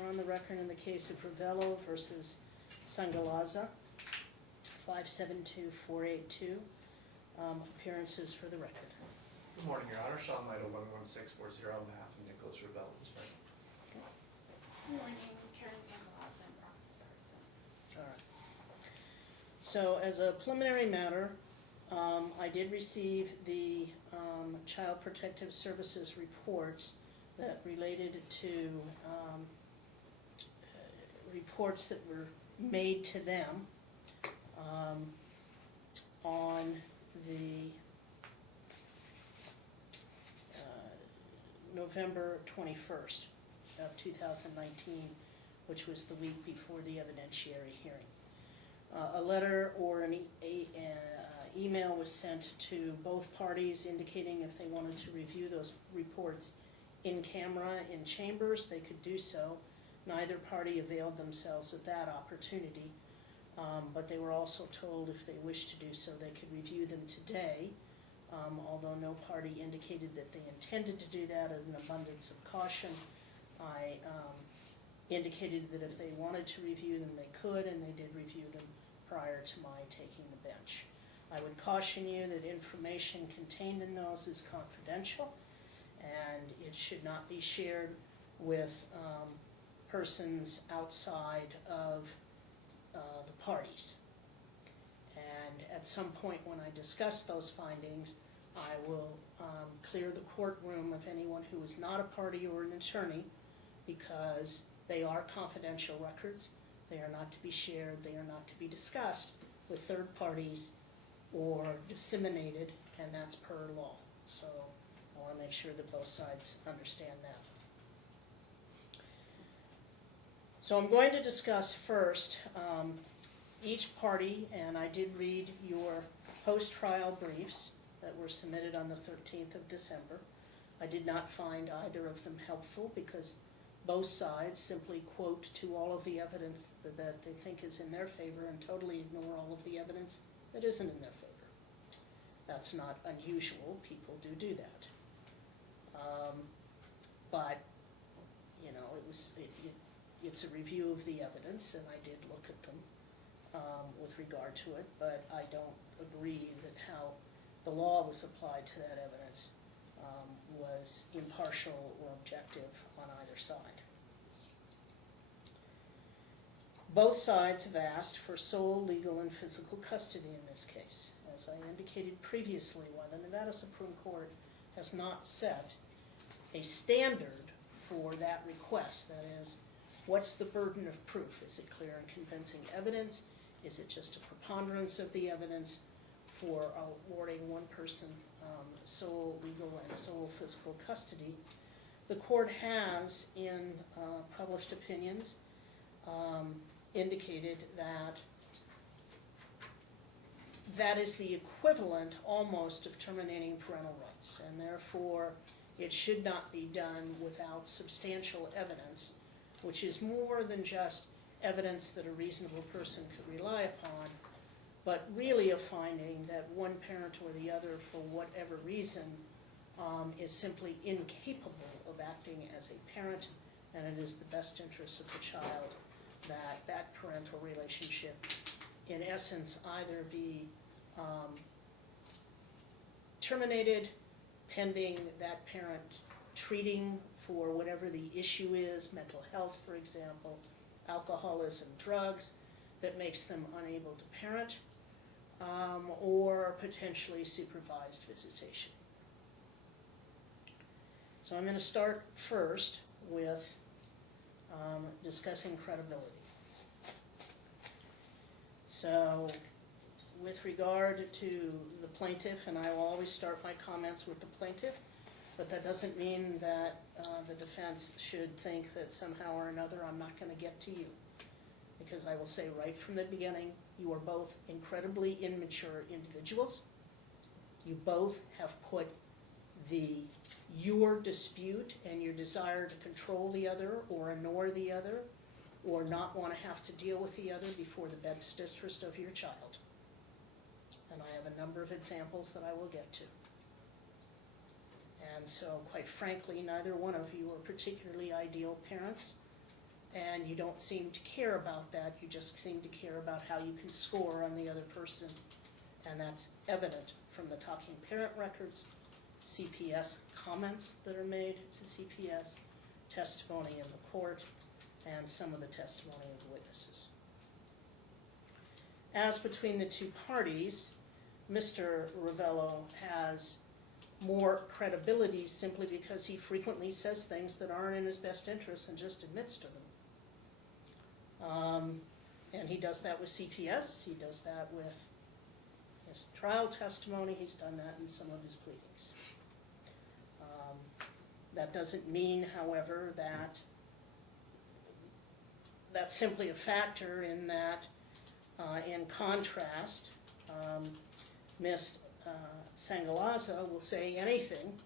We're on the record in the case of Ravello versus Sangalaza, 572-482. Appearances for the record. Good morning, Your Honor. Sean Lytle, 11640 on behalf of Nicholas Ravello, who's present. Good morning, Karen Sangalaza and Brock Person. All right. So as a preliminary matter, I did receive the Child Protective Services reports that related to reports that were made to them on the November 21st of 2019, which was the week before the evidentiary hearing. A letter or an email was sent to both parties indicating if they wanted to review those reports in camera in chambers, they could do so. Neither party availed themselves of that opportunity, but they were also told if they wished to do so, they could review them today, although no party indicated that they intended to do that as an abundance of caution. I indicated that if they wanted to review them, they could, and they did review them prior to my taking the bench. I would caution you that information contained in those is confidential, and it should not be shared with persons outside of the parties. And at some point when I discuss those findings, I will clear the courtroom of anyone who is not a party or an attorney, because they are confidential records. They are not to be shared. They are not to be discussed with third parties or disseminated, and that's per law. So I want to make sure that both sides understand that. So I'm going to discuss first each party, and I did read your post-trial briefs that were submitted on the 13th of December. I did not find either of them helpful because both sides simply quote to all of the evidence that they think is in their favor and totally ignore all of the evidence that isn't in their favor. That's not unusual. People do that. But, you know, it's a review of the evidence, and I did look at them with regard to it, but I don't agree that how the law was applied to that evidence was impartial or objective on either side. Both sides have asked for sole legal and physical custody in this case. As I indicated previously, while the Nevada Supreme Court has not set a standard for that request, that is, what's the burden of proof? Is it clear and convincing evidence? Is it just a preponderance of the evidence for awarding one person sole legal and sole physical custody? The court has, in published opinions, indicated that that is the equivalent almost of terminating parental rights, and therefore it should not be done without substantial evidence, which is more than just evidence that a reasonable person could rely upon, but really a finding that one parent or the other, for whatever reason, is simply incapable of acting as a parent, and it is the best interest of the child that that parental relationship, in essence, either be terminated pending that parent treating for whatever the issue is, mental health, for example, alcoholism, drugs, that makes them unable to parent, or potentially supervised visitation. So I'm going to start first with discussing credibility. So with regard to the plaintiff, and I will always start my comments with the plaintiff, but that doesn't mean that the defense should think that somehow or another I'm not going to get to you. Because I will say right from the beginning, you are both incredibly immature individuals. You both have put your dispute and your desire to control the other or ignore the other or not want to have to deal with the other before the best interest of your child. And I have a number of examples that I will get to. And so, quite frankly, neither one of you are particularly ideal parents, and you don't seem to care about that. You just seem to care about how you can score on the other person, and that's evident from the talking parent records, CPS comments that are made to CPS, testimony in the court, and some of the testimony of the witnesses. As between the two parties, Mr. Ravello has more credibility simply because he frequently says things that aren't in his best interest and just admits to them. And he does that with CPS, he does that with his trial testimony, he's done that in some of his pleadings. That doesn't mean, however, that that's simply a factor in that, in contrast, Ms. Sangalaza will say anything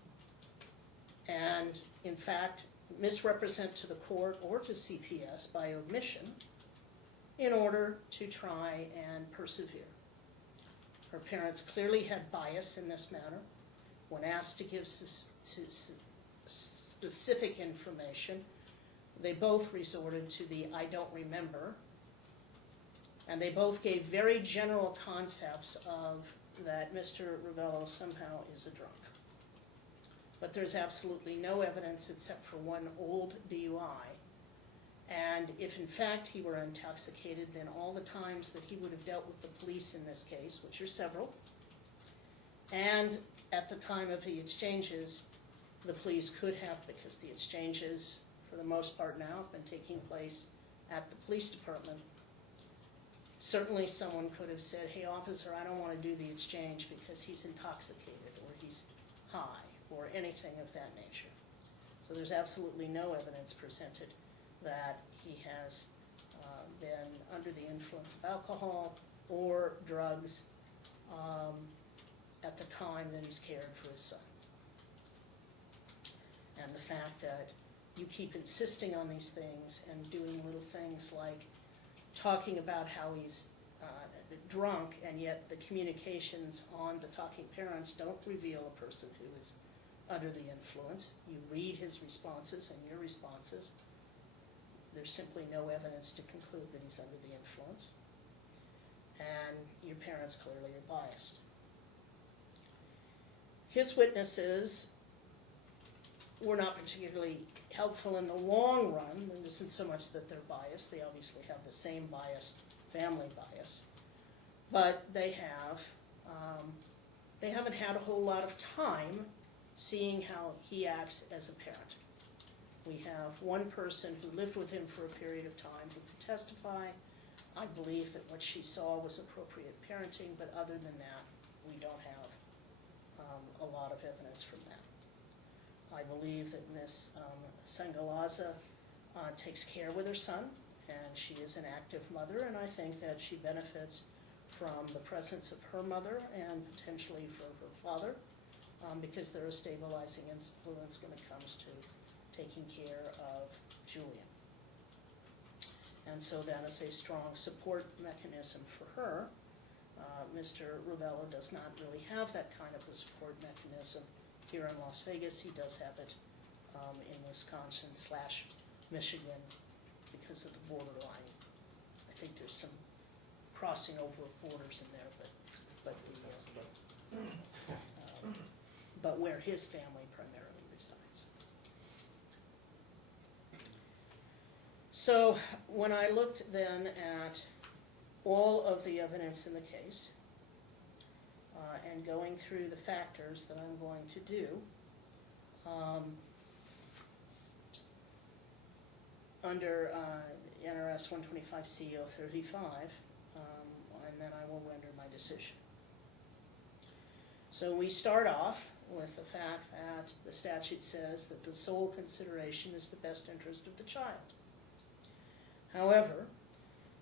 and, in fact, misrepresent to the court or to CPS by omission in order to try and persevere. Her parents clearly had bias in this matter. When asked to give specific information, they both resorted to the "I don't remember," and they both gave very general concepts of that Mr. Ravello somehow is a drunk. But there's absolutely no evidence except for one old DUI. And if in fact he were intoxicated, then all the times that he would have dealt with the police in this case, which are several, and at the time of the exchanges, the police could have, because the exchanges, for the most part now, have been taking place at the police department. Certainly someone could have said, "Hey officer, I don't want to do the exchange because he's intoxicated or he's high," or anything of that nature. So there's absolutely no evidence presented that he has been under the influence of alcohol or drugs at the time that he's cared for his son. And the fact that you keep insisting on these things and doing little things like talking about how he's drunk, and yet the communications on the talking parents don't reveal a person who is under the influence. You read his responses and your responses. There's simply no evidence to conclude that he's under the influence. And your parents clearly are biased. His witnesses were not particularly helpful in the long run. It isn't so much that they're biased. They obviously have the same bias, family bias. But they haven't had a whole lot of time seeing how he acts as a parent. We have one person who lived with him for a period of time who could testify. I believe that what she saw was appropriate parenting, but other than that, we don't have a lot of evidence from that. I believe that Ms. Sangalaza takes care with her son, and she is an active mother, and I think that she benefits from the presence of her mother and potentially from her father, because they're a stabilizing influence when it comes to taking care of Julian. And so that is a strong support mechanism for her. Mr. Ravello does not really have that kind of a support mechanism here in Las Vegas. He does have it in Wisconsin/Michigan because of the borderline. I think there's some crossing over of borders in there, but where his family primarily resides. So when I looked then at all of the evidence in the case, and going through the factors that I'm going to do, under NRS 125C035, and then I will render my decision. So we start off with the fact that the statute says that the sole consideration is the best interest of the child. However,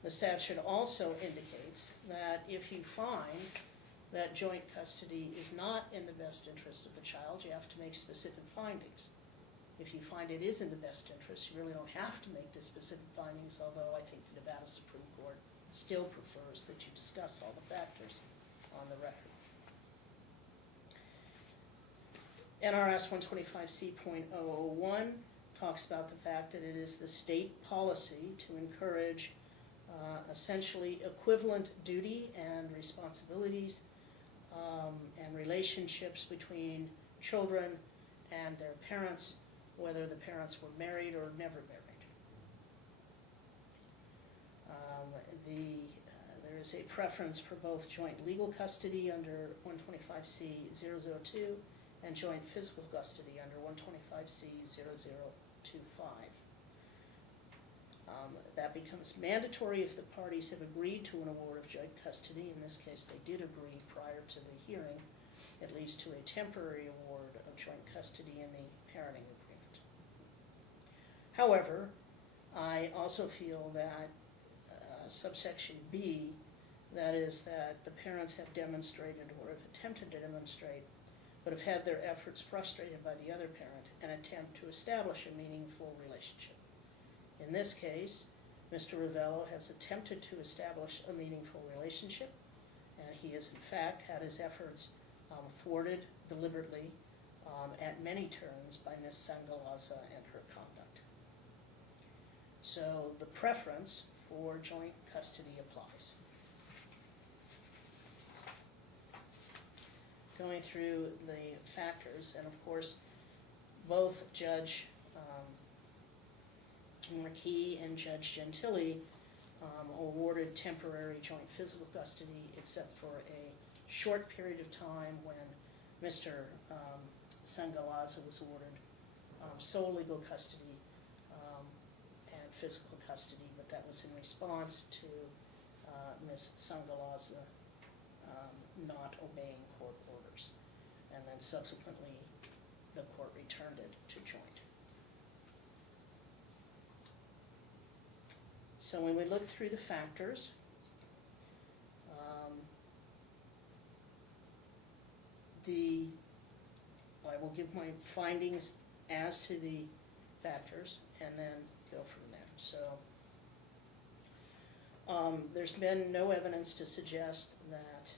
the statute also indicates that if you find that joint custody is not in the best interest of the child, you have to make specific findings. If you find it is in the best interest, you really don't have to make the specific findings, although I think the Nevada Supreme Court still prefers that you discuss all the factors on the record. NRS 125C.001 talks about the fact that it is the state policy to encourage essentially equivalent duty and responsibilities and relationships between children and their parents, whether the parents were married or never married. There is a preference for both joint legal custody under 125C002 and joint physical custody under 125C0025. That becomes mandatory if the parties have agreed to an award of joint custody. In this case, they did agree prior to the hearing, at least to a temporary award of joint custody in the parenting agreement. However, I also feel that subsection B, that is that the parents have demonstrated or have attempted to demonstrate, but have had their efforts frustrated by the other parent, and attempt to establish a meaningful relationship. In this case, Mr. Ravello has attempted to establish a meaningful relationship, and he has in fact had his efforts thwarted deliberately at many turns by Ms. Sangalaza and her conduct. So the preference for joint custody applies. Going through the factors, and of course, both Judge McKee and Judge Gentili awarded temporary joint physical custody, except for a short period of time when Mr. Sangalaza was awarded sole legal custody and physical custody, but that was in response to Ms. Sangalaza not obeying court orders. And then subsequently, the court returned it to joint. So when we look through the factors, I will give my findings as to the factors and then go from there. So there's been no evidence to suggest that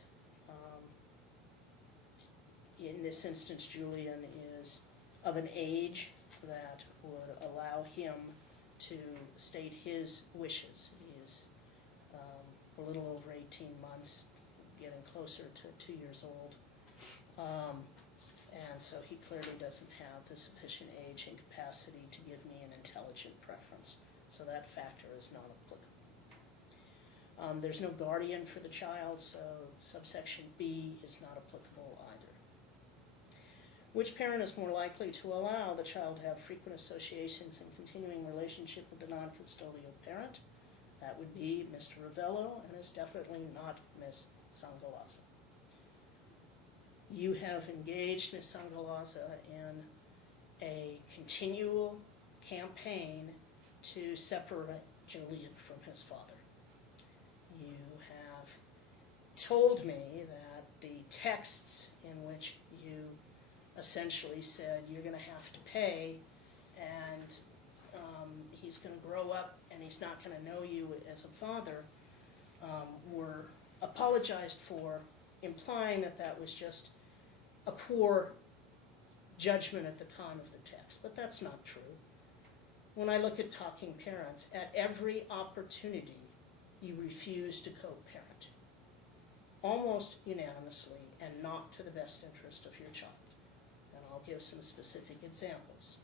in this instance Julian is of an age that would allow him to state his wishes. He is a little over 18 months, getting closer to 2 years old. And so he clearly doesn't have the sufficient age and capacity to give me an intelligent preference. So that factor is not applicable. There's no guardian for the child, so subsection B is not applicable either. Which parent is more likely to allow the child to have frequent associations and continuing relationship with the non-custodial parent? That would be Mr. Ravello, and is definitely not Ms. Sangalaza. You have engaged Ms. Sangalaza in a continual campaign to separate Julian from his father. You have told me that the texts in which you essentially said you're going to have to pay, and he's going to grow up and he's not going to know you as a father, were apologized for, implying that that was just a poor judgment at the time of the text. But that's not true. When I look at talking parents, at every opportunity you refuse to co-parent, almost unanimously, and not to the best interest of your child. And I'll give some specific examples.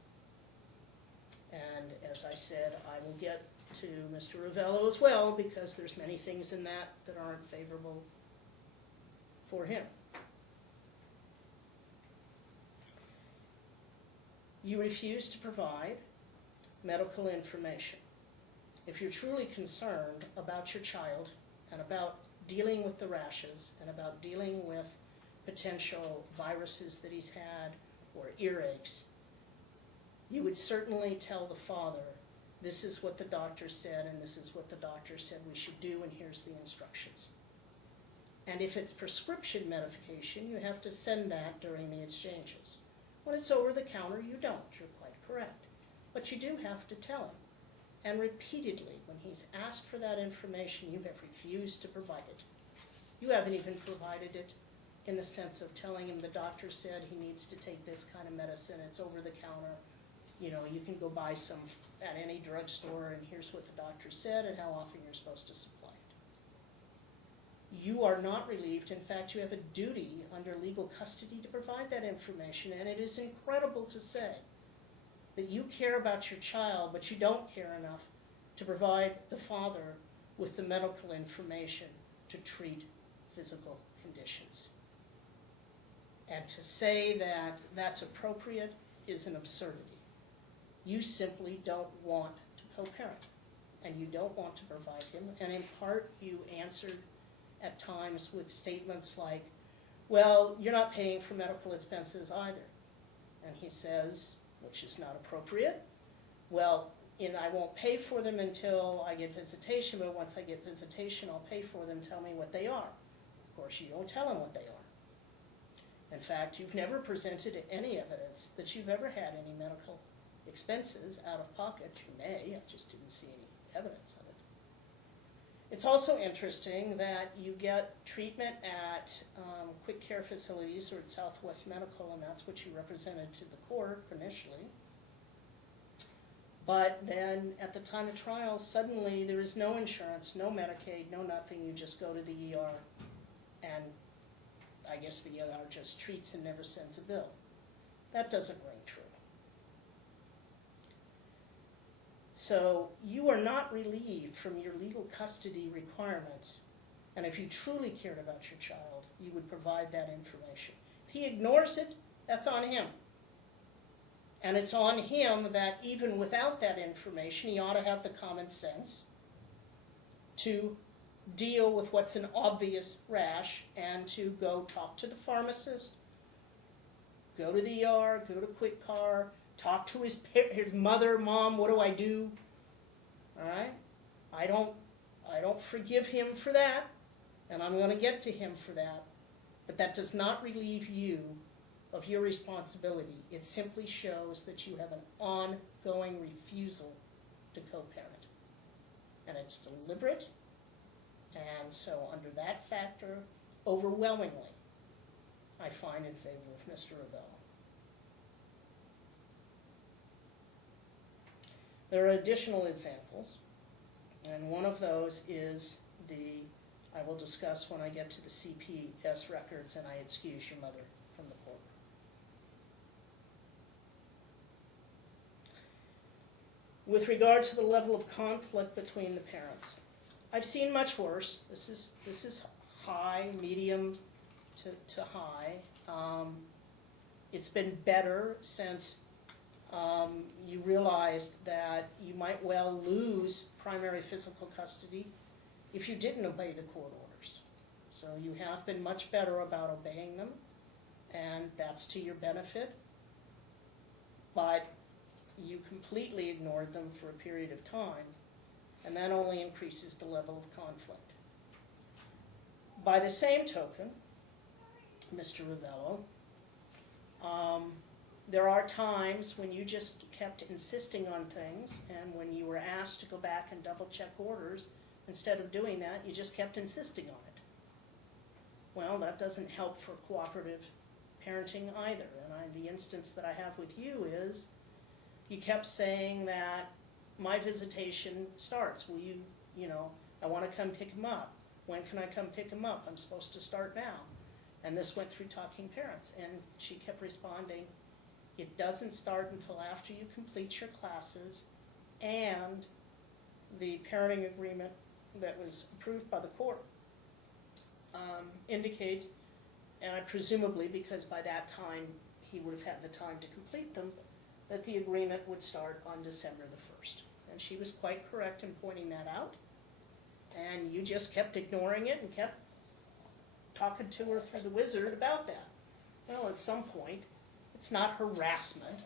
And as I said, I will get to Mr. Ravello as well, because there's many things in that that aren't favorable for him. You refuse to provide medical information. If you're truly concerned about your child and about dealing with the rashes and about dealing with potential viruses that he's had or earaches, you would certainly tell the father, this is what the doctor said and this is what the doctor said we should do, and here's the instructions. And if it's prescription medication, you have to send that during the exchanges. When it's over the counter, you don't. You're quite correct. But you do have to tell him. And repeatedly, when he's asked for that information, you have refused to provide it. You haven't even provided it in the sense of telling him the doctor said he needs to take this kind of medicine, it's over the counter, you know, you can go buy some at any drugstore, and here's what the doctor said and how often you're supposed to supply it. You are not relieved. In fact, you have a duty under legal custody to provide that information, and it is incredible to say that you care about your child, but you don't care enough to provide the father with the medical information to treat physical conditions. And to say that that's appropriate is an absurdity. You simply don't want to co-parent, and you don't want to provide him, and in part you answered at times with statements like, well, you're not paying for medical expenses either. And he says, which is not appropriate, well, I won't pay for them until I get visitation, but once I get visitation, I'll pay for them, tell me what they are. Of course, you don't tell him what they are. In fact, you've never presented any evidence that you've ever had any medical expenses out of pocket. You may, I just didn't see any evidence of it. It's also interesting that you get treatment at quick care facilities or at Southwest Medical, and that's what you represented to the court initially. But then at the time of trial, suddenly there is no insurance, no Medicaid, no nothing. You just go to the ER, and I guess the ER just treats and never sends a bill. That doesn't ring true. So you are not relieved from your legal custody requirements, and if you truly cared about your child, you would provide that information. If he ignores it, that's on him. And it's on him that even without that information, he ought to have the common sense to deal with what's an obvious rash and to go talk to the pharmacist, go to the ER, go to Quick Car, talk to his mother, mom, what do I do? All right? I don't forgive him for that, and I'm going to get to him for that. But that does not relieve you of your responsibility. It simply shows that you have an ongoing refusal to co-parent. And it's deliberate, and so under that factor, overwhelmingly, I find in favor of Mr. Ravello. There are additional examples, and one of those is I will discuss when I get to the CPS records, and I excuse your mother from the court. With regard to the level of conflict between the parents, I've seen much worse. This is high, medium to high. It's been better since you realized that you might well lose primary physical custody if you didn't obey the court orders. So you have been much better about obeying them, and that's to your benefit. But you completely ignored them for a period of time, and that only increases the level of conflict. By the same token, Mr. Ravello, there are times when you just kept insisting on things, and when you were asked to go back and double-check orders, instead of doing that, you just kept insisting on it. Well, that doesn't help for cooperative parenting either. And the instance that I have with you is, you kept saying that my visitation starts. Will you know, I want to come pick him up. When can I come pick him up? I'm supposed to start now. And this went through Talking Parents, and she kept responding, it doesn't start until after you complete your classes, and the parenting agreement that was approved by the court indicates, and I presumably, because by that time he would have had the time to complete them, that the agreement would start on December the 1st. And she was quite correct in pointing that out, and you just kept ignoring it and kept talking to her through the wizard about that. Well, at some point, it's not harassment,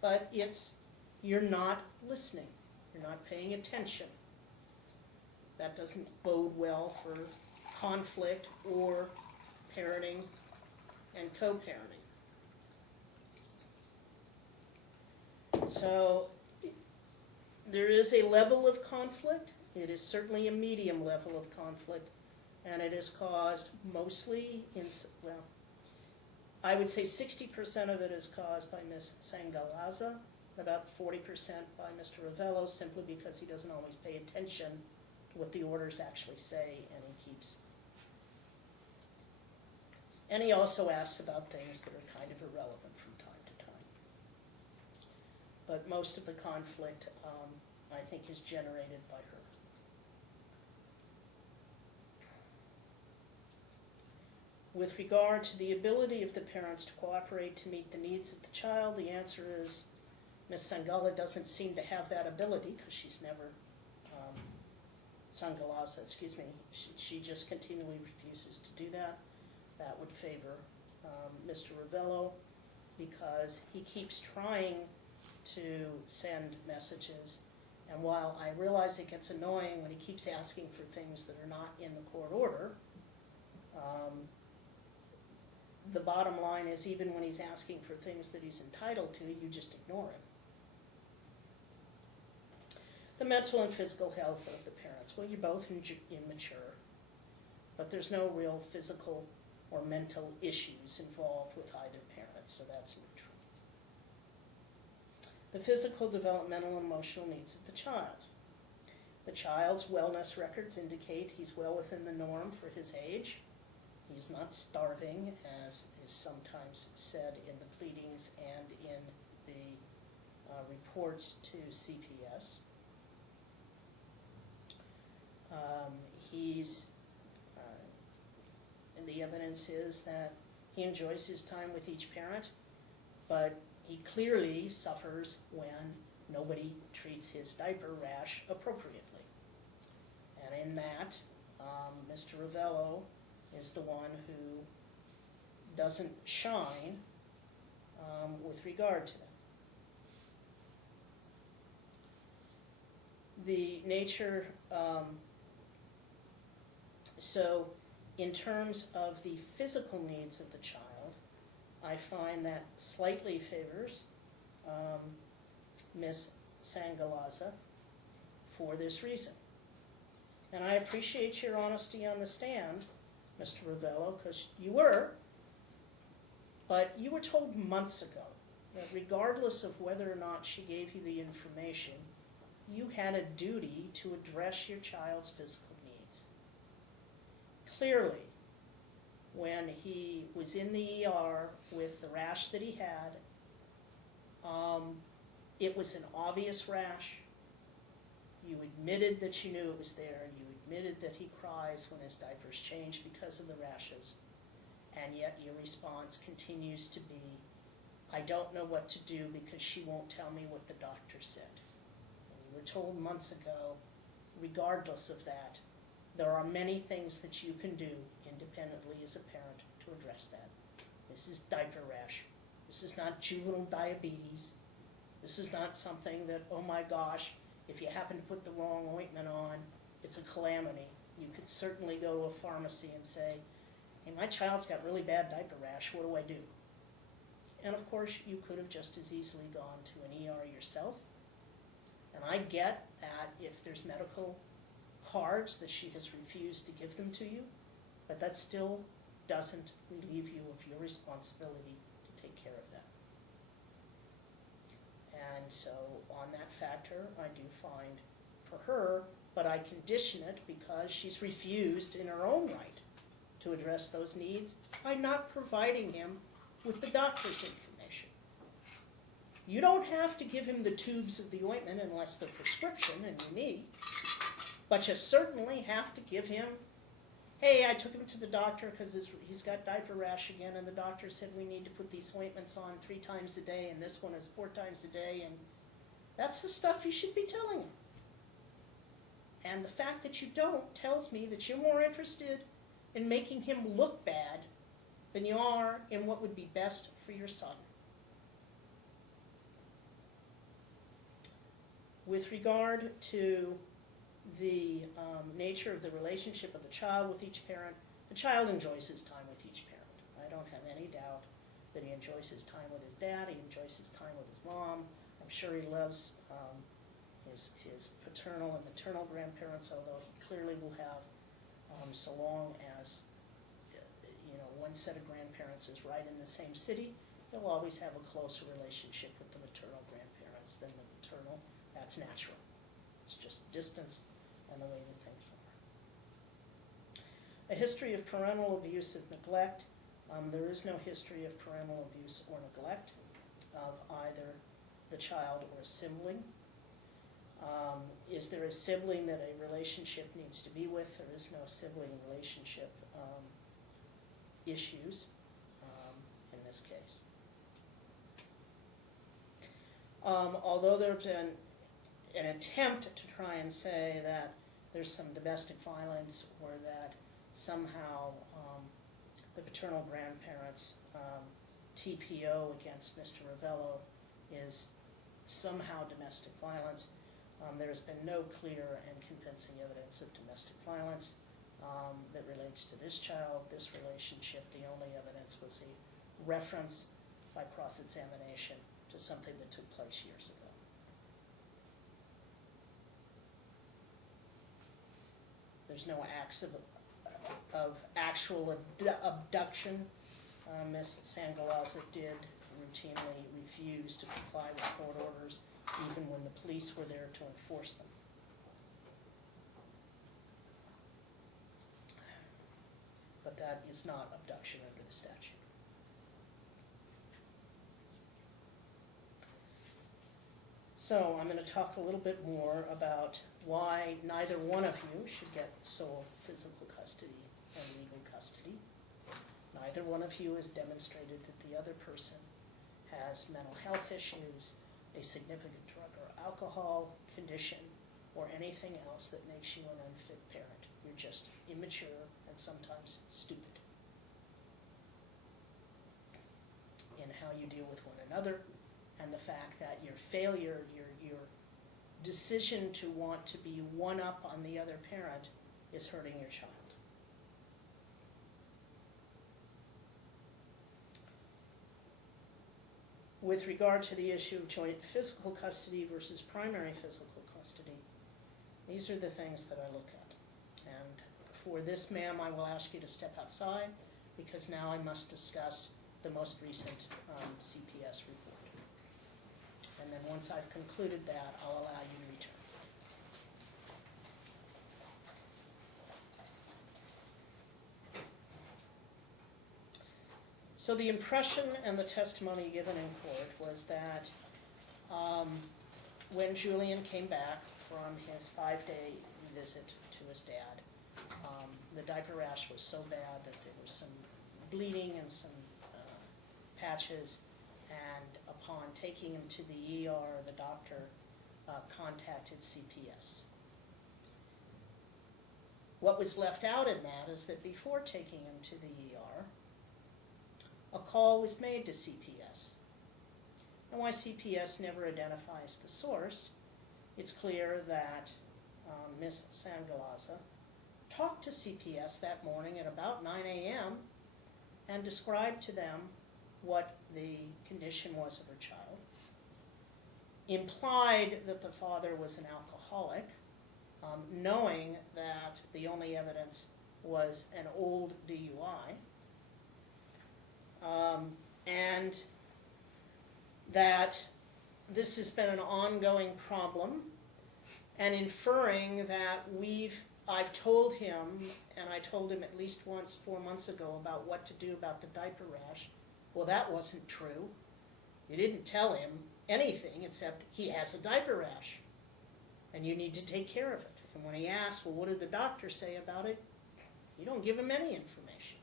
but it's you're not listening. You're not paying attention. That doesn't bode well for conflict or parenting and co-parenting. So there is a level of conflict. It is certainly a medium level of conflict, and it is caused mostly in, well, I would say 60% of it is caused by Miss Sangalaza. about 40% by Mr. Ravello, simply because he doesn't always pay attention to what the orders actually say, and he keeps. And he also asks about things that are kind of irrelevant from time to time. But most of the conflict, I think, is generated by her. With regard to the ability of the parents to cooperate to meet the needs of the child, the answer is Ms. Sangala doesn't seem to have that ability, because she's never, Sangalaza, excuse me, she just continually refuses to do that. That would favor Mr. Ravello, because he keeps trying to send messages, and while I realize it gets annoying when he keeps asking for things that are not in the court order, the bottom line is, even when he's asking for things that he's entitled to, you just ignore him. The mental and physical health of the parents. Well, you're both immature, but there's no real physical or mental issues involved with either parent, so that's neutral. The physical, developmental, and emotional needs of the child. The child's wellness records indicate he's well within the norm for his age. He's not starving, as is sometimes said in the pleadings and in the reports to CPS. And the evidence is that he enjoys his time with each parent, but he clearly suffers when nobody treats his diaper rash appropriately. And in that, Mr. Ravello is the one who doesn't shine with regard to that. The nature, so in terms of the physical needs of the child, I find that slightly favors Ms. Sangalaza for this reason. And I appreciate your honesty on the stand, Mr. Ravello, because you were, but you were told months ago that regardless of whether or not she gave you the information, you had a duty to address your child's physical needs. Clearly, when he was in the ER with the rash that he had, it was an obvious rash. You admitted that you knew it was there. You admitted that he cries when his diaper's changed because of the rashes. And yet your response continues to be, I don't know what to do because she won't tell me what the doctor said. And you were told months ago, regardless of that, there are many things that you can do independently as a parent to address that. This is diaper rash. This is not juvenile diabetes. This is not something that, oh my gosh, if you happen to put the wrong ointment on, it's a calamity. You could certainly go to a pharmacy and say, hey, my child's got really bad diaper rash, what do I do? And of course, you could have just as easily gone to an ER yourself. And I get that if there's medical cards that she has refused to give them to you, but that still doesn't relieve you of your responsibility to take care of that. And so on that factor, I do find for her, but I condition it because she's refused in her own right to address those needs by not providing him with the doctor's information. You don't have to give him the tubes of the ointment unless they're prescription and unique, but you certainly have to give him, hey, I took him to the doctor because he's got diaper rash again, and the doctor said we need to put these ointments on 3 times a day, and this one is 4 times a day, and that's the stuff you should be telling him. And the fact that you don't tells me that you're more interested in making him look bad than you are in what would be best for your son. With regard to the nature of the relationship of the child with each parent, the child enjoys his time with each parent. I don't have any doubt that he enjoys his time with his dad, he enjoys his time with his mom. I'm sure he loves his paternal and maternal grandparents, although he clearly will have, so long as one set of grandparents is right in the same city, he'll always have a closer relationship with the maternal grandparents grandparents than the maternal. That's natural. It's just distance and the way that things are. A history of parental abuse and neglect. There is no history of parental abuse or neglect of either the child or a sibling. Is there a sibling that a relationship needs to be with? There is no sibling relationship issues in this case. Although there's been an attempt to try and say that there's some domestic violence or that somehow the paternal grandparents' TPO against Mr. Ravello is somehow domestic violence, there has been no clear and convincing evidence of domestic violence that relates to this child, this relationship. The only evidence was a reference by cross-examination to something that took place years ago. There's no acts of actual abduction. Ms. Sangalaza did routinely refuse to comply with court orders, even when the police were there to enforce them. But that is not abduction under the statute. So I'm going to talk a little bit more about why neither one of you should get sole physical custody and legal custody. Neither one of you has demonstrated that the other person has mental health issues, a significant drug or alcohol condition, or anything else that makes you an unfit parent. You're just immature and sometimes stupid in how you deal with one another, and the fact that your failure, your decision to want to be one up on the other parent is hurting your child. With regard to the issue of joint physical custody versus primary physical custody, these are the things that I look at. And for this, ma'am, I will ask you to step outside because now I must discuss the most recent CPS report. And then once I've concluded that, I'll allow you to return. So the impression and the testimony given in court was that when Julian came back from his 5-day visit to his dad, the diaper rash was so bad that there was some bleeding and some patches, and upon taking him to the ER, the doctor contacted CPS. What was left out in that is that before taking him to the ER, a call was made to CPS. And why CPS never identifies the source, it's clear that Ms. Sangalaza talked to CPS that morning at about 9 a.m. and described to them what the condition was of her child, implied that the father was an alcoholic, knowing that the only evidence was an old DUI, and that this has been an ongoing problem, and inferring that I've told him, and I told him at least once 4 months ago about what to do about the diaper rash. Well, that wasn't true. You didn't tell him anything except he has a diaper rash, and you need to take care of it. And when he asked, well, what did the doctor say about it? You don't give him any information.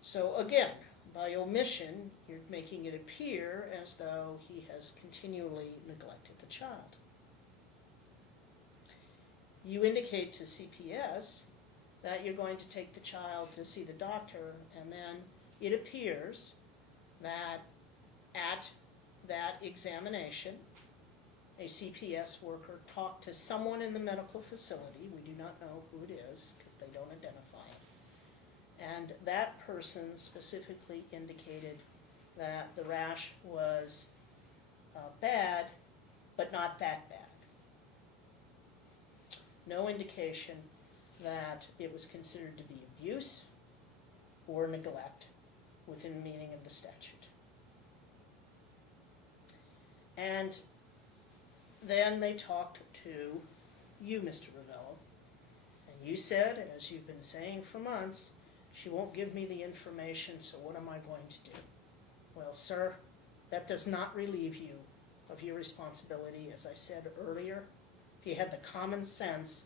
So again, by omission, you're making it appear as though he has continually neglected the child. You indicate to CPS that you're going to take the child to see the doctor, and then it appears that at that examination, a CPS worker talked to someone in the medical facility. We do not know who it is because they don't identify it. And that person specifically indicated that the rash was bad, but not that bad. No indication that it was considered to be abuse or neglect within the meaning of the statute. And then they talked to you, Mr. Ravello, and you said, as you've been saying for months, she won't give me the information, so what am I going to do? Well, sir, that does not relieve you of your responsibility. As I said earlier, if you had the common sense,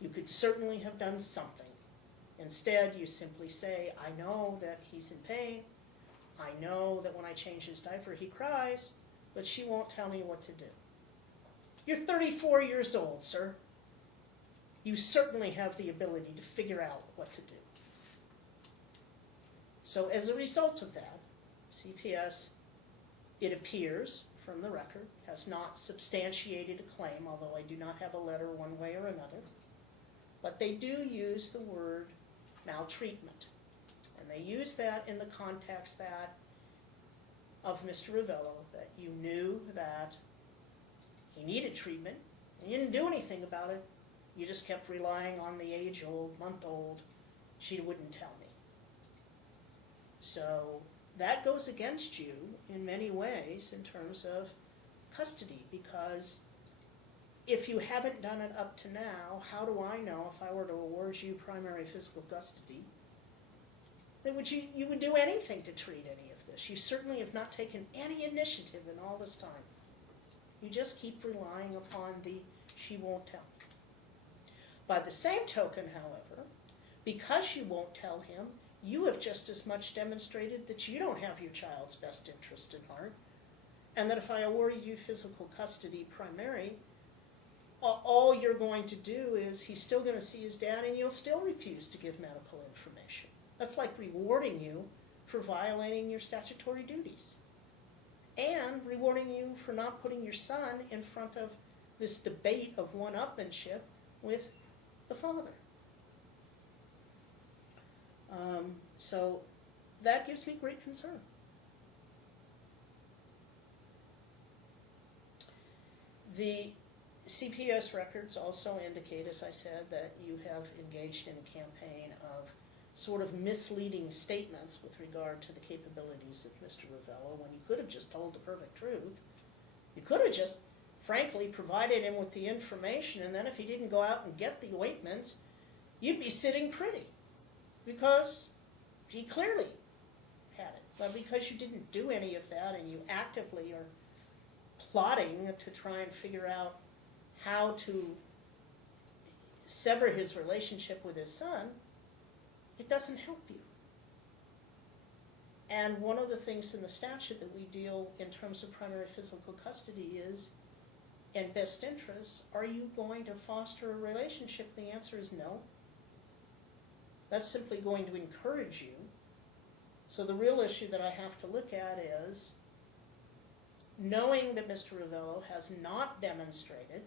you could certainly have done something. Instead, you simply say, I know that he's in pain. I know that when I change his diaper, he cries, but she won't tell me what to do. You're 34 years old, sir. You certainly have the ability to figure out what to do. So as a result of that, CPS, it appears from the record, has not substantiated a claim, although I do not have a letter one way or another. But they do use the word maltreatment. And they use that in the context that of Mr. Ravello, that you knew that he needed treatment, and you didn't do anything about it. You just kept relying on the age-old, month-old, she wouldn't tell me. So that goes against you in many ways in terms of custody, because if you haven't done it up to now, how do I know if I were to award you primary physical custody, that you would do anything to treat any of this? You certainly have not taken any initiative in all this time. You just keep relying upon the she won't tell. By the same token, however, because you won't tell him, you have just as much demonstrated that you don't have your child's best interest at heart, and that if I award you physical custody primary, all you're going to do is he's still going to see his dad and you'll still refuse to give medical information. That's like rewarding you for violating your statutory duties and rewarding you for not putting your son in front of this debate of one-upmanship with the father. So that gives me great concern. The CPS records also indicate, as I said, that you have engaged in a campaign of sort of misleading statements with regard to the capabilities of Mr. Ravello, when you could have just told the perfect truth. You could have just, frankly, provided him with the information, and then if he didn't go out and get the ointments, you'd be sitting pretty, because he clearly had it. But because you didn't do any of that, and you actively are plotting to try and figure out how to sever his relationship with his son, it doesn't help you. And one of the things in the statute that we deal in terms of primary physical custody is, in best interests, are you going to foster a relationship? The answer is no. That's simply going to encourage you. So the real issue that I have to look at is, knowing that Mr. Ravello has not demonstrated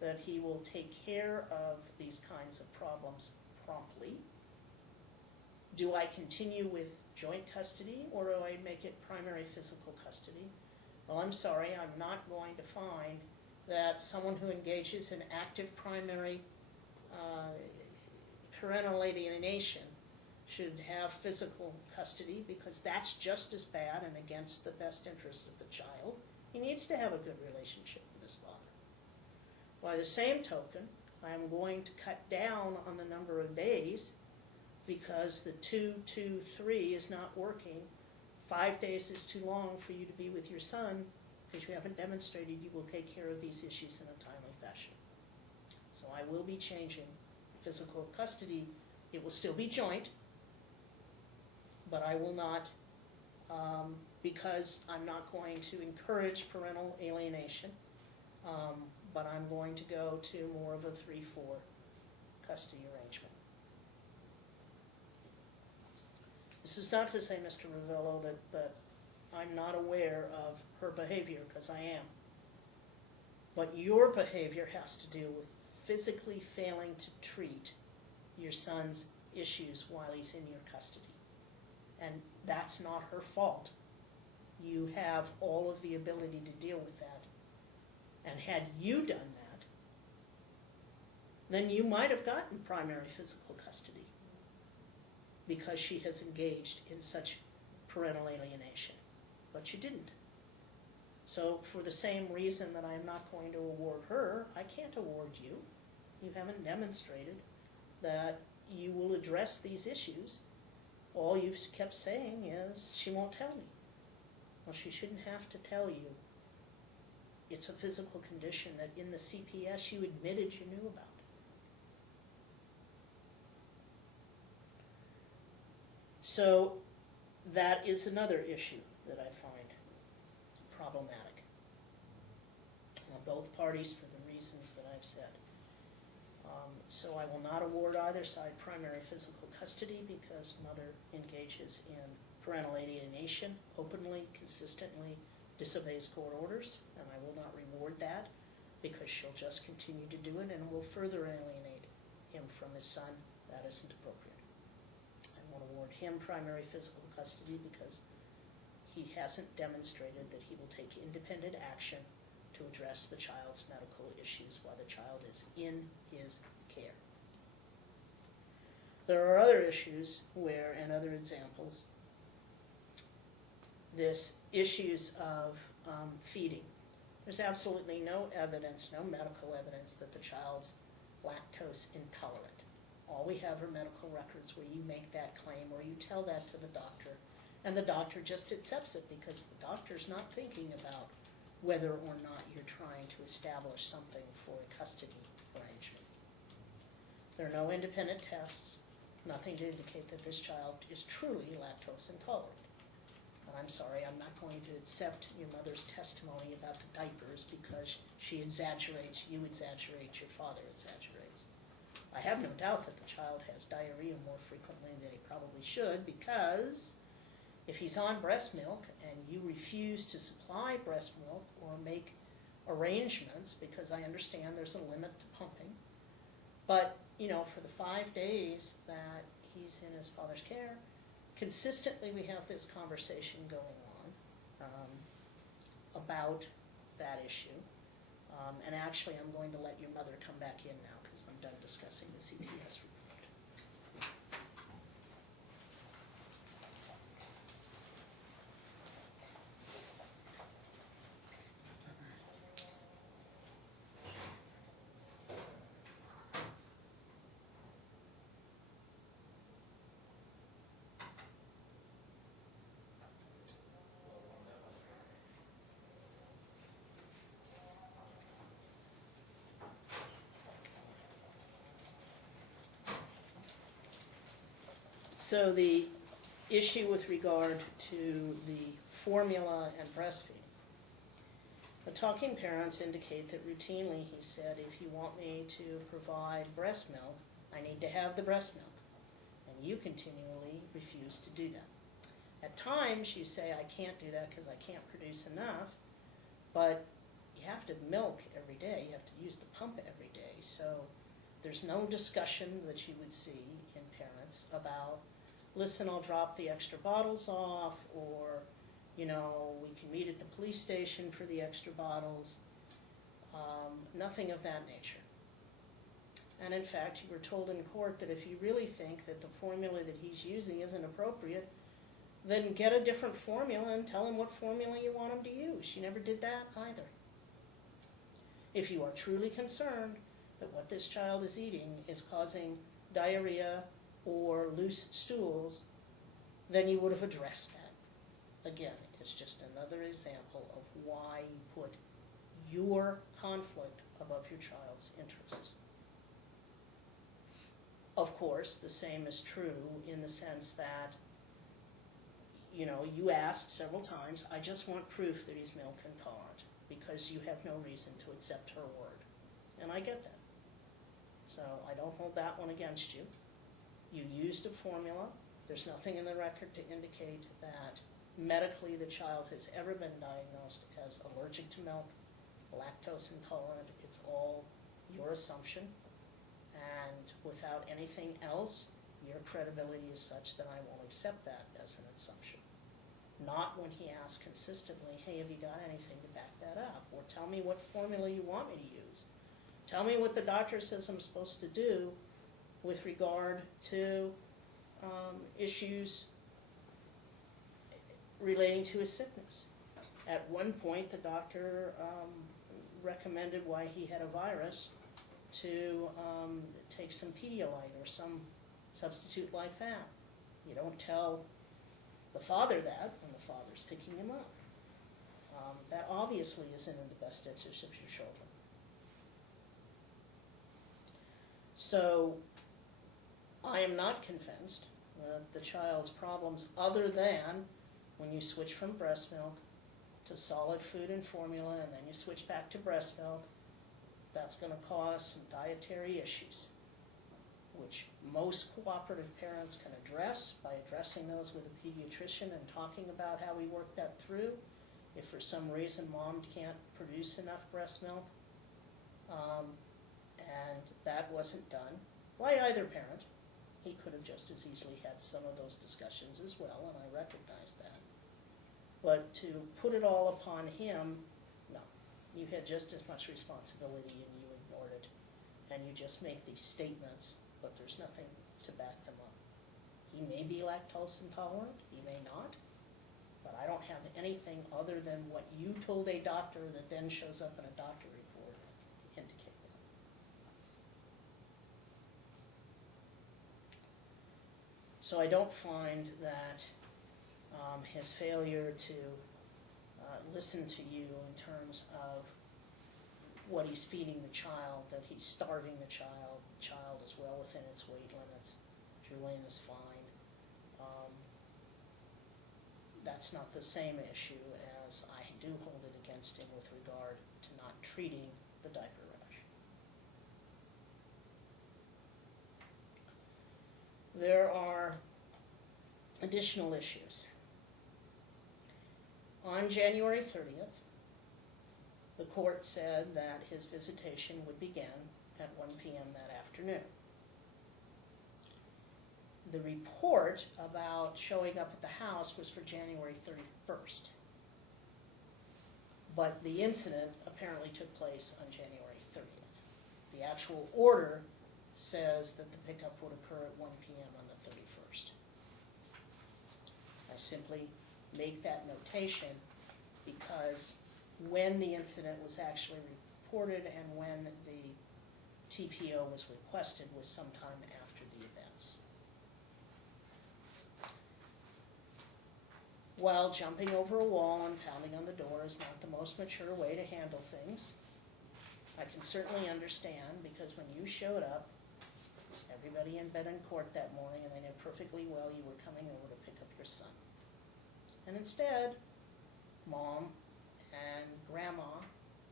that he will take care of these kinds of problems promptly, do I continue with joint custody or do I make it primary physical custody? Well, I'm sorry, I'm not going to find that someone who engages in active primary parental alienation should have physical custody, because that's just as bad and against the best interest of the child. He needs to have a good relationship with his father. By the same token, I'm going to cut down on the number of days, because the 2-2-3 is not working. 5 days is too long for you to be with your son, because you haven't demonstrated you will take care of these issues in a timely fashion. So I will be changing physical custody. It will still be joint, but I will not, because I'm not going to encourage parental alienation, but I'm going to go to more of a 3-4 custody arrangement. This is not to say, Mr. Ravello, that I'm not aware of her behavior, because I am. But your behavior has to do with physically failing to treat your son's issues while he's in your custody. And that's not her fault. You have all of the ability to deal with that. And had you done that, then you might have gotten primary physical custody, because she has engaged in such parental alienation. But you didn't. So for the same reason that I am not going to award her, I can't award you. You haven't demonstrated that you will address these issues. All you've kept saying is, she won't tell me. Well, she shouldn't have to tell you. It's a physical condition that in the CPS you admitted you knew about. So that is another issue that I find problematic on both parties for the reasons that I've said. So I will not award either side primary physical custody because mother engages in parental alienation, openly, consistently disobeys court orders, and I will not reward that because she'll just continue to do it and will further alienate him from his son. That isn't appropriate. I won't award him primary physical custody because he hasn't demonstrated that he will take independent action to address the child's medical issues while the child is in his care. There are other issues where, and other examples, this issues of feeding. There's absolutely no evidence, no medical evidence that the child's lactose intolerant. All we have are medical records where you make that claim or you tell that to the doctor, and the doctor just accepts it because the doctor's not thinking about whether or not you're trying to establish something for a custody arrangement. There are no independent tests, nothing to indicate that this child is truly lactose intolerant. And I'm sorry, I'm not going to accept your mother's testimony about the diapers because she exaggerates, you exaggerate, your father exaggerates. I have no doubt that the child has diarrhea more frequently than he probably should because if he's on breast milk and you refuse to supply breast milk or make arrangements, because I understand there's a limit to pumping, but you know, for the 5 days that he's in his father's care, consistently we have this conversation going on about that issue. And actually I'm going to let your mother come back in now because I'm done discussing the CPS report. So the issue with regard to the formula and breastfeeding. The talking parents indicate that routinely he said, if you want me to provide breast milk, I need to have the breast milk. And you continually refuse to do that. At times you say, I can't do that because I can't produce enough, but you have to milk every day, you have to use the pump every day. So there's no discussion that you would see in parents about, listen, I'll drop the extra bottles off, or, you know, we can meet at the police station for the extra bottles. Nothing of that nature. And in fact, you were told in court that if you really think that the formula that he's using isn't appropriate, then get a different formula and tell him what formula you want him to use. You never did that either. If you are truly concerned that what this child is eating is causing diarrhea or loose stools, then you would have addressed that. Again, it's just another example of why you put your conflict above your child's interests. Of course, the same is true in the sense that, you know, you asked several times, I just want proof that he's milk intolerant, because you have no reason to accept her word. And I get that. So I don't hold that one against you. You used a formula. There's nothing in the record to indicate that medically the child has ever been diagnosed as allergic to milk, lactose intolerant. It's all your assumption. And without anything else, your credibility is such that I won't accept that as an assumption. Not when he asks consistently, hey, have you got anything to back that up? Or tell me what formula you want me to use. Tell me what the doctor says I'm supposed to do with regard to issues relating to his sickness. At one point, the doctor recommended why he had a virus to take some Pedialyte or some substitute like that. You don't tell the father that when the father's picking him up. That obviously isn't in the best interest of your children. So I am not convinced that the child's problems, other than when you switch from breast milk to solid food and formula and then you switch back to breast milk, that's going to cause some dietary issues, which most cooperative parents can address by addressing those with a pediatrician and talking about how we work that through. If for some reason mom can't produce enough breast milk, and that wasn't done by either parent, he could have just as easily had some of those discussions as well, and I recognize that. But to put it all upon him, no. You had just as much responsibility and you ignored it. And you just make these statements, but there's nothing to back them up. He may be lactose intolerant, he may not, but I don't have anything other than what you told a doctor that then shows up in a doctor report to indicate that. So I don't find that his failure to listen to you in terms of what he's feeding the child, that he's starving the child is well within its weight limits, Julian is fine. That's not the same issue as I do hold it against him with regard to not treating the diaper rash. There are additional issues. On January 30th, the court said that his visitation would begin at 1 p.m. that afternoon. The report about showing up at the house was for January 31st. But the incident apparently took place on January 30th. The actual order says that the pickup would occur at 1 p.m. on the 31st. I simply make that notation because when the incident was actually reported and when the TPO was requested was sometime after the events. While jumping over a wall and pounding on the door is not the most mature way to handle things, I can certainly understand, because when you showed up, everybody in bed in court that morning, and they knew perfectly well you were coming over to pick up your son. And instead, mom and grandma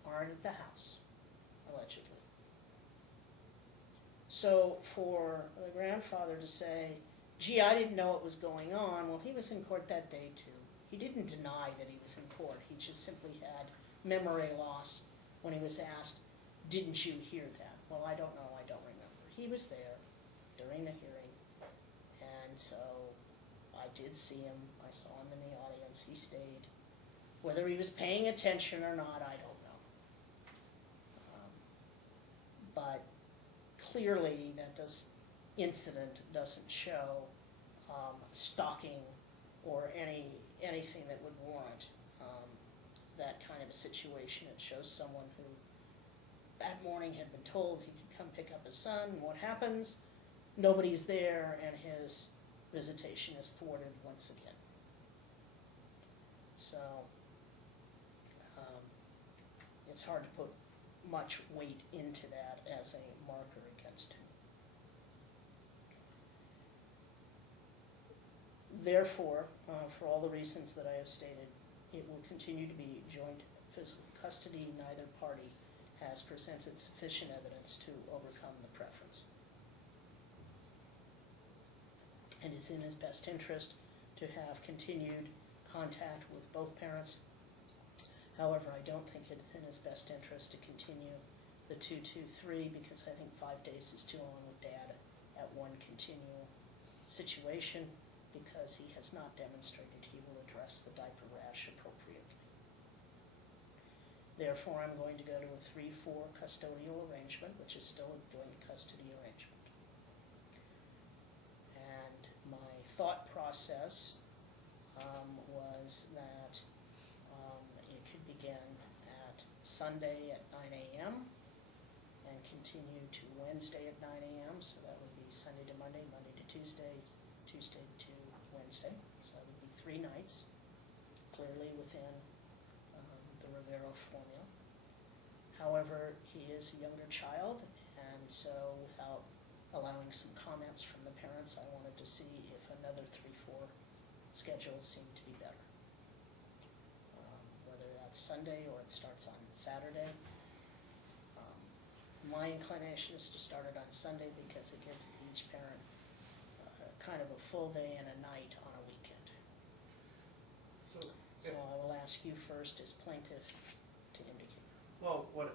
aren't at the house, allegedly. So for the grandfather to say, gee, I didn't know what was going on, well, he was in court that day too. He didn't deny that he was in court. He just simply had memory loss when he was asked, didn't you hear that? Well, I don't know, I don't remember. He was there during the hearing, and so I did see him. I saw him in the audience. He stayed. Whether he was paying attention or not, I don't know. But clearly that incident doesn't show stalking or anything that would warrant that kind of a situation. It shows someone who that morning had been told he could come pick up his son, and what happens? Nobody's there, and his visitation is thwarted once again. So it's hard to put much weight into that as a marker against him. Therefore, for all the reasons that I have stated, it will continue to be joint physical custody. Neither party has presented sufficient evidence to overcome the preference. It is in his best interest to have continued contact with both parents. However, I don't think it's in his best interest to continue the 2-2-3 because I think 5 days is too long with Dad at one continual situation, because he has not demonstrated he will address the diaper rash appropriately. Therefore, I'm going to go to a 3-4 custodial arrangement, which is still a joint custody arrangement. And my thought process was that Sunday at 9 a.m. and continue to Wednesday at 9 a.m. So that would be Sunday to Monday, Monday to Tuesday, Tuesday to Wednesday. So that would be 3 nights, clearly within the Rivero formula. However, he is a younger child, and so without allowing some comments from the parents, I wanted to see if another 3-4 schedule seemed to be better. Whether that's Sunday or it starts on Saturday. My inclination is to start it on Sunday because it gives each parent kind of a full day and a night on a weekend. So, So I will ask you first as plaintiff to indicate. well, what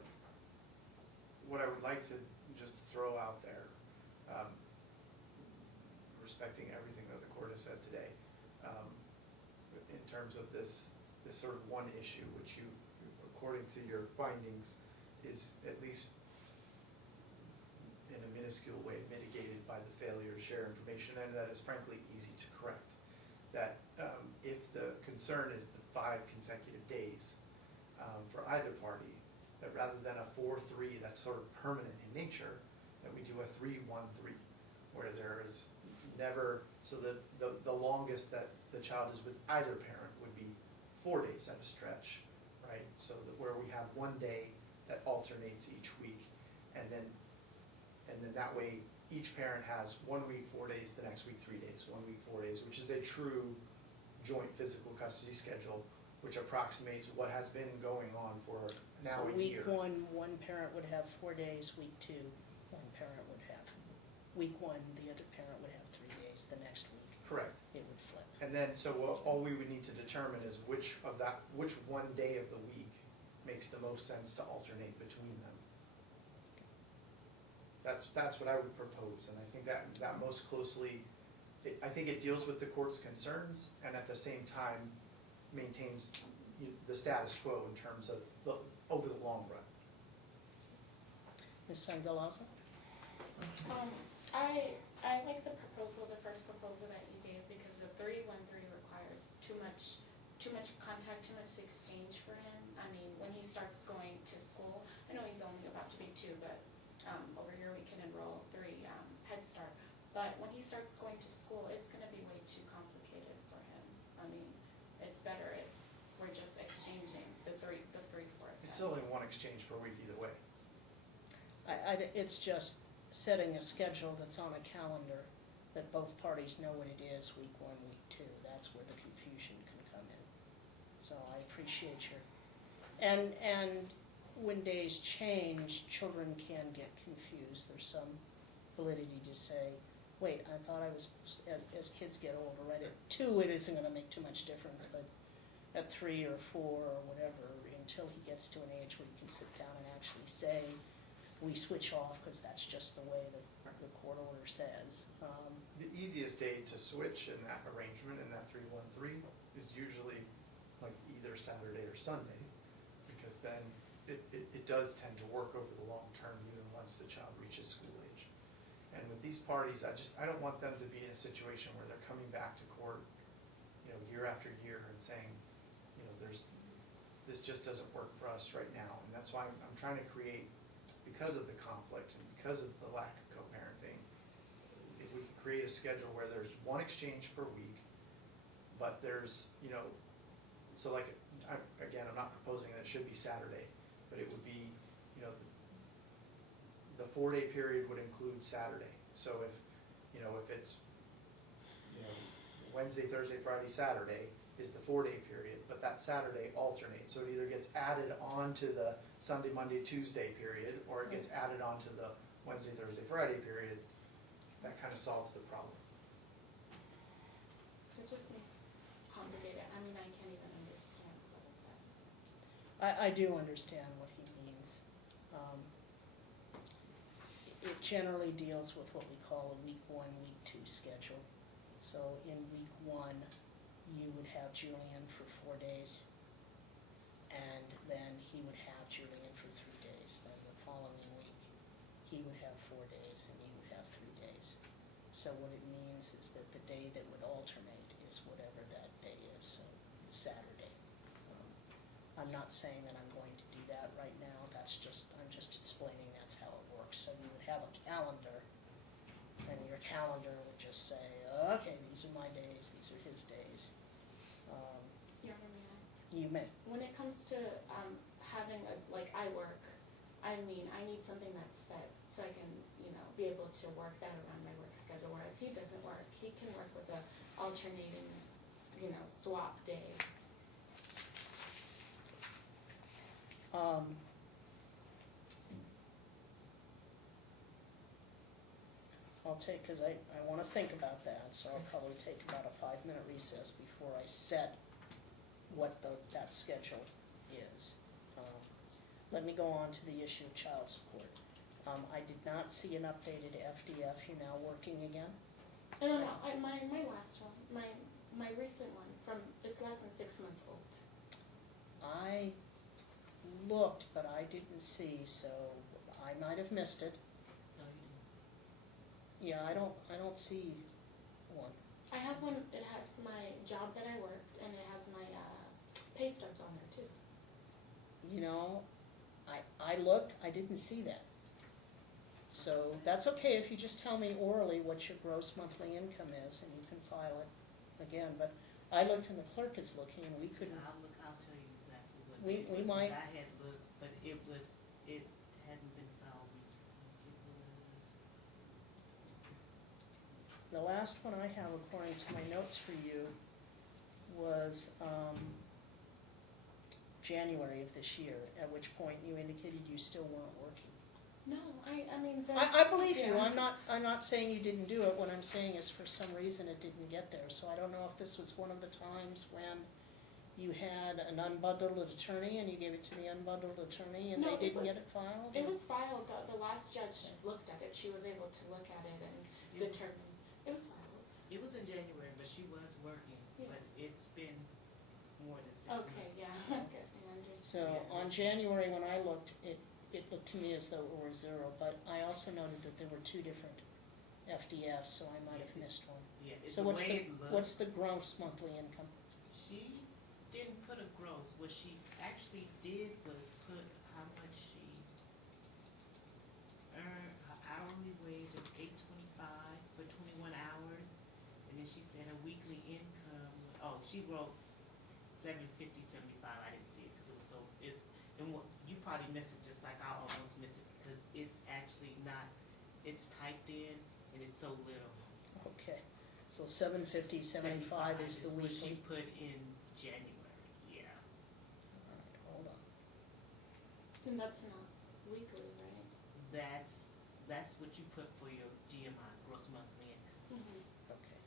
I would like to just throw out there, respecting everything that the court has said today, in terms of this sort of one issue, which you, according to your findings, is at least in a minuscule way mitigated by the failure to share information, and that is frankly easy to correct. That if the concern is the 5 consecutive days for either party, that rather than a 4-3 that's sort of permanent in nature, that we do a 3-1-3, where there is never, so the longest that the child is with either parent would be 4 days at a stretch, right? So that where we have 1 day that alternates each week, and then that way each parent has 1 week 4 days, the next week 3 days, 1 week 4 days, which is a true joint physical custody schedule, which approximates what has been going on for now a year. So week 1, one parent would have 4 days, week 2, one parent would have, week 1, the other parent would have 3 days, the next week Correct. it would flip. And then, so all we would need to determine is which 1 day of the week makes the most sense to alternate between them. That's what I would propose, and I think that most closely, I think it deals with the court's concerns, and at the same time maintains the status quo in terms of over the long run. Ms. Sangalaza? I like the proposal, the first proposal that you gave, because the 3-1-3 requires too much contact, too much exchange for him. I mean, when he starts going to school, I know he's only about to be 2, but over here we can enroll 3 Head Start. But when he starts going to school, it's going to be way too complicated for him. I mean, it's better if we're just exchanging the 3 for it. It's still only 1 exchange per week either way. It's just setting a schedule that's on a calendar that both parties know what it is, week 1, week 2. That's where the confusion can come in. So I appreciate your, and when days change, children can get confused. There's some validity to say, wait, I thought I was, as kids get older, right, at 2 it isn't going to make too much difference, but at 3 or 4 or whatever, until he gets to an age where he can sit down and actually say, we switch off because that's just the way the court order says. The easiest day to switch in that arrangement, in that 3-1-3, is usually like either Saturday or Sunday, because then it does tend to work over the long term, even once the child reaches school age. And with these parties, I don't want them to be in a situation where they're coming back to court, year after year and saying, this just doesn't work for us right now. And that's why I'm trying to create, because of the conflict and because of the lack of co-parenting, if we could create a schedule where there's 1 exchange per week, but there's, so like, again, I'm not proposing that it should be Saturday, but it would be, the 4-day period would include Saturday. So if it's, Wednesday, Thursday, Friday, Saturday is the 4-day period, but that Saturday alternates. So it either gets added on to the Sunday, Monday, Tuesday period, or it gets added on to the Wednesday, Thursday, Friday period. That kind of solves the problem. It just seems complicated. I mean, I can't even understand all of that. I do understand what he means. It generally deals with what we call a week 1, week 2 schedule. So in week 1, you would have Julian for 4 days, and then he would have Julian for 3 days. Then the following week, he would have 4 days, and he would have 3 days. So what it means is that the day that would alternate is whatever that day is, so Saturday. I'm not saying that I'm going to do that right now. I'm just explaining that's how it works. So you would have a calendar, and your calendar would just say, okay, these are my days, these are his days. Your Honor, may I? You may. When it comes to having like I work, I mean, I need something that's set so I can, be able to work that around my work schedule, whereas he doesn't work. He can work with a alternating, swap day. I'll take, because I want to think about that, so I'll probably take about a 5-minute recess before I set what that schedule is. Let me go on to the issue of child support. I did not see an updated FDF. You're now working again? No, my last one, my recent one, it's less than 6 months old. I looked, but I didn't see, so I might have missed it. No, you didn't. Yeah, I don't see one. I have one, it has my job that I worked, and it has my pay stubs on there too. I looked, I didn't see that. So that's okay if you just tell me orally what your gross monthly income is, and you can file it again. But I looked and the clerk is looking, and we couldn't. I'll tell you exactly what We it was. might- I had looked, but it hadn't been filed recently. The last one I have, according to my notes for you, was January of this year, at which point you indicated you still weren't working. No, I mean, I believe you. yeah. I'm not saying you didn't do it. What I'm saying is for some reason it didn't get there. So I don't know if this was one of the times when you had an unbundled attorney and you gave it to the unbundled attorney and No, they didn't it get was- it filed? It was filed, the last judge looked at it, she was able to look at it and determine, it was filed. It was in January, but she was working, Yeah. but it's been more than 6 months. Okay, yeah, okay, I understand. So on January, when I looked, it looked to me as though it were 0, but I also noted that there were 2 different FDFs, so I might have missed one. Yeah, it's So the way it what's looks. the gross monthly income? She didn't put a gross. What she actually did was put how much she earned, her hourly wage of $8.25 for 21 hours, and then she said her weekly income. Oh, she wrote $750.75. I didn't see it because it was so. And what, you probably missed it just like I almost missed it because it's actually not. It's typed in and it's so little. Okay, so $750.75 is the what weekly. she put in January. Yeah. All right, hold on. And that's not weekly, right? That's what you put for your GMI, gross monthly income. Mm-hmm. Okay.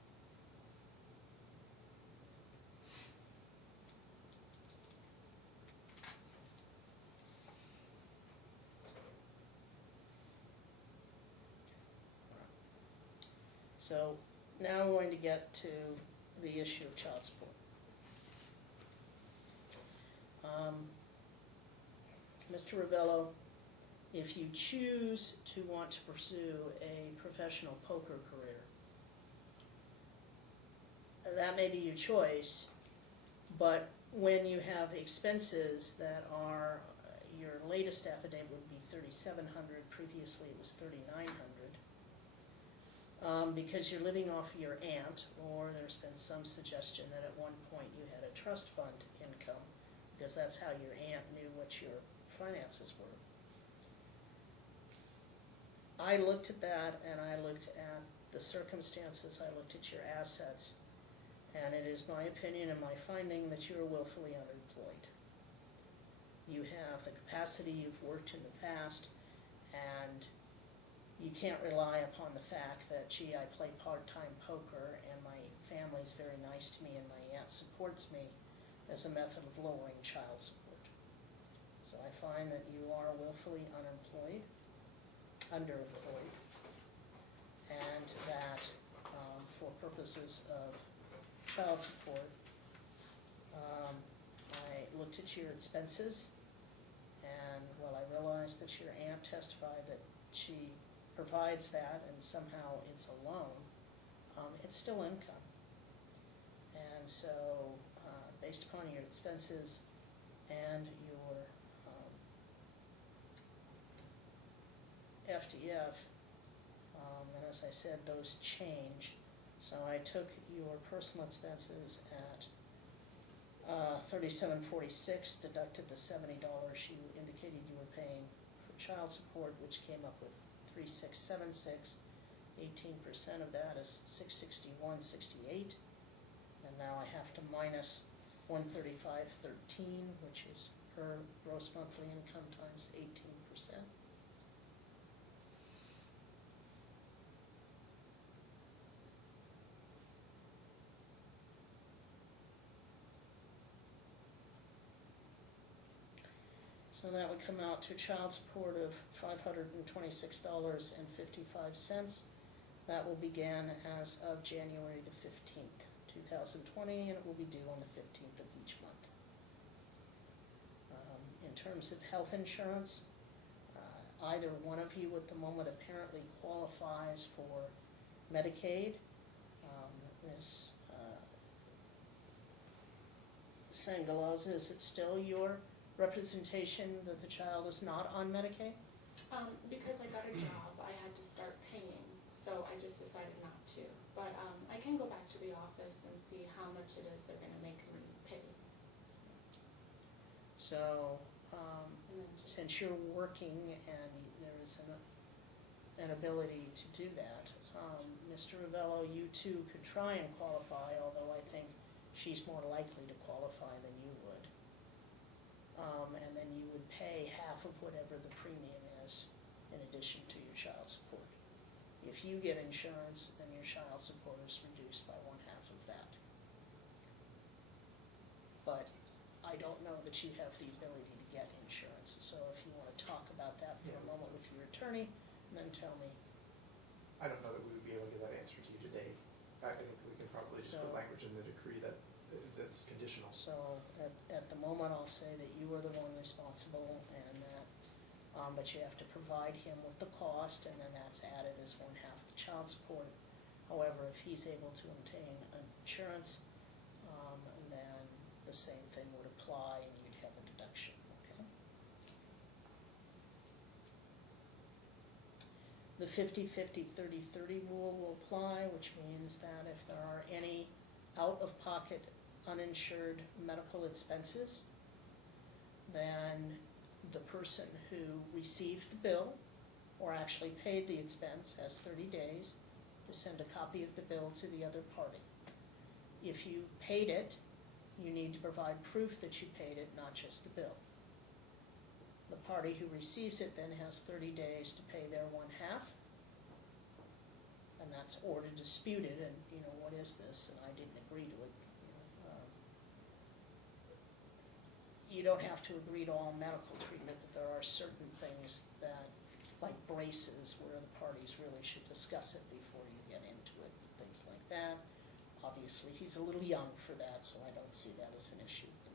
So now we're going to get to the issue of child support. Mr. Ravello, if you choose to want to pursue a professional poker career, that may be your choice, but when you have expenses that are, your latest affidavit would be $3,700, previously it was $3,900, because you're living off of your aunt, or there's been some suggestion that at one point you had a trust fund income, because that's how your aunt knew what your finances were. I looked at that, and I looked at the circumstances, I looked at your assets, and it is my opinion and my finding that you are willfully underemployed. You have the capacity, you've worked in the past, and you can't rely upon the fact that, gee, I play part-time poker and my family's very nice to me and my aunt supports me as a method of lowering child support. So I find that you are willfully underemployed, and that for purposes of child support, I looked at your expenses, and while I realized that your aunt testified that she provides that and somehow it's a loan, it's still income. And so based upon your expenses and your as I said, those change. So I took your personal expenses at $37.46, deducted the $70 you indicated you were paying for child support, which came up with $3,676. 18% of that is $661.68, and now I have to minus $135.13, which is her gross monthly income times 18%. So that would come out to child support of $526.55. That will begin as of January the 15th, 2020, and it will be due on the 15th of each month. In terms of health insurance, either one of you at the moment apparently qualifies for Medicaid. Ms. Sangalaza, is it still your representation that the child is not on Medicaid? Because I got a job, I had to start paying, so I just decided not to. But I can go back to the office and see how much it is they're gonna make me pay. So, And then just- since you're working and there is an ability to do that, Mr. Ravello, you too could try and qualify, although I think she's more likely to qualify than you would. And then you would pay half of whatever the premium is in addition to your child support. If you get insurance, then your child support is reduced by 1/2 of that. But I don't know that you have the ability to get insurance, so if you want to talk about that for a moment with your attorney, and then tell me. I don't know that we would be able to give that answer to you today. I think we can probably just put So- language in the decree that's conditional. So at the moment, I'll say that you are the one responsible and that, but you have to provide him with the cost, and then that's added as 1/2 of the child support. However, if he's able to obtain insurance, then the same thing would apply and you'd have a deduction, okay? The 50/50, 30/30 rule will apply, which means that if there are any out-of-pocket uninsured medical expenses, then the person who received the bill or actually paid the expense has 30 days to send a copy of the bill to the other party. If you paid it, you need to provide proof that you paid it, not just the bill. The party who receives it then has 30 days to pay their 1/2, and that's or to dispute it, and what is this, and I didn't agree to it. You don't have to agree to all medical treatment, but there are certain things that, like braces, where the parties really should discuss it before you get into it, things like that. Obviously, he's a little young for that, so I don't see that as an issue at the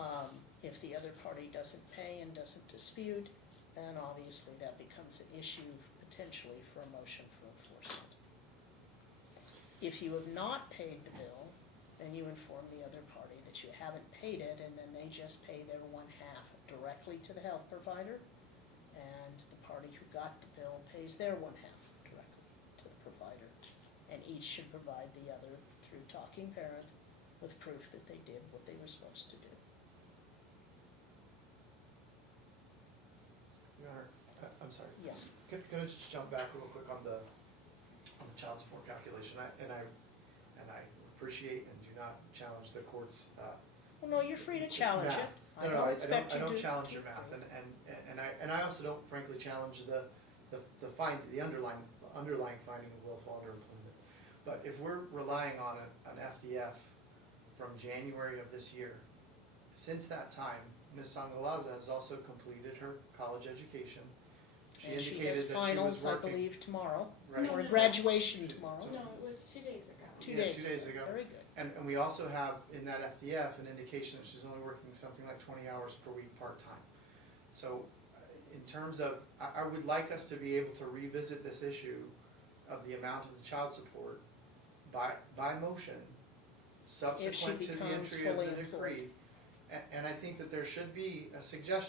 moment. If the other party doesn't pay and doesn't dispute, then obviously that becomes an issue potentially for a motion for enforcement. If you have not paid the bill, then you inform the other party that you haven't paid it, and then they just pay their 1/2 directly to the health provider, and the party who got the bill pays their 1/2 directly to the provider. And each should provide the other, through talking parent, with proof that they did what they were supposed to do. Your Honor, I'm sorry. Yes. Could I just jump back real quick on the child support calculation? I appreciate and do not challenge the court's Well, no, you're free to challenge it. math. I No, don't expect you to. I don't challenge your math, and I also don't frankly challenge the underlying finding of willful underemployment. But if we're relying on an FDF from January of this year, since that time, Ms. Sangalaza has also completed her college education. And she indicated has that finals, she was I working. believe, tomorrow, Right. or No. graduation tomorrow. No, it was 2 days ago. 2 Yeah, days. 2 days ago. Very good. And we also have in that FDF an indication that she's only working something like 20 hours per week part-time. So in terms of, I would like us to be able to revisit this issue of the amount of the child support by motion subsequent to the becomes entry of fully the employed. decree. And I think that there should be a suggestion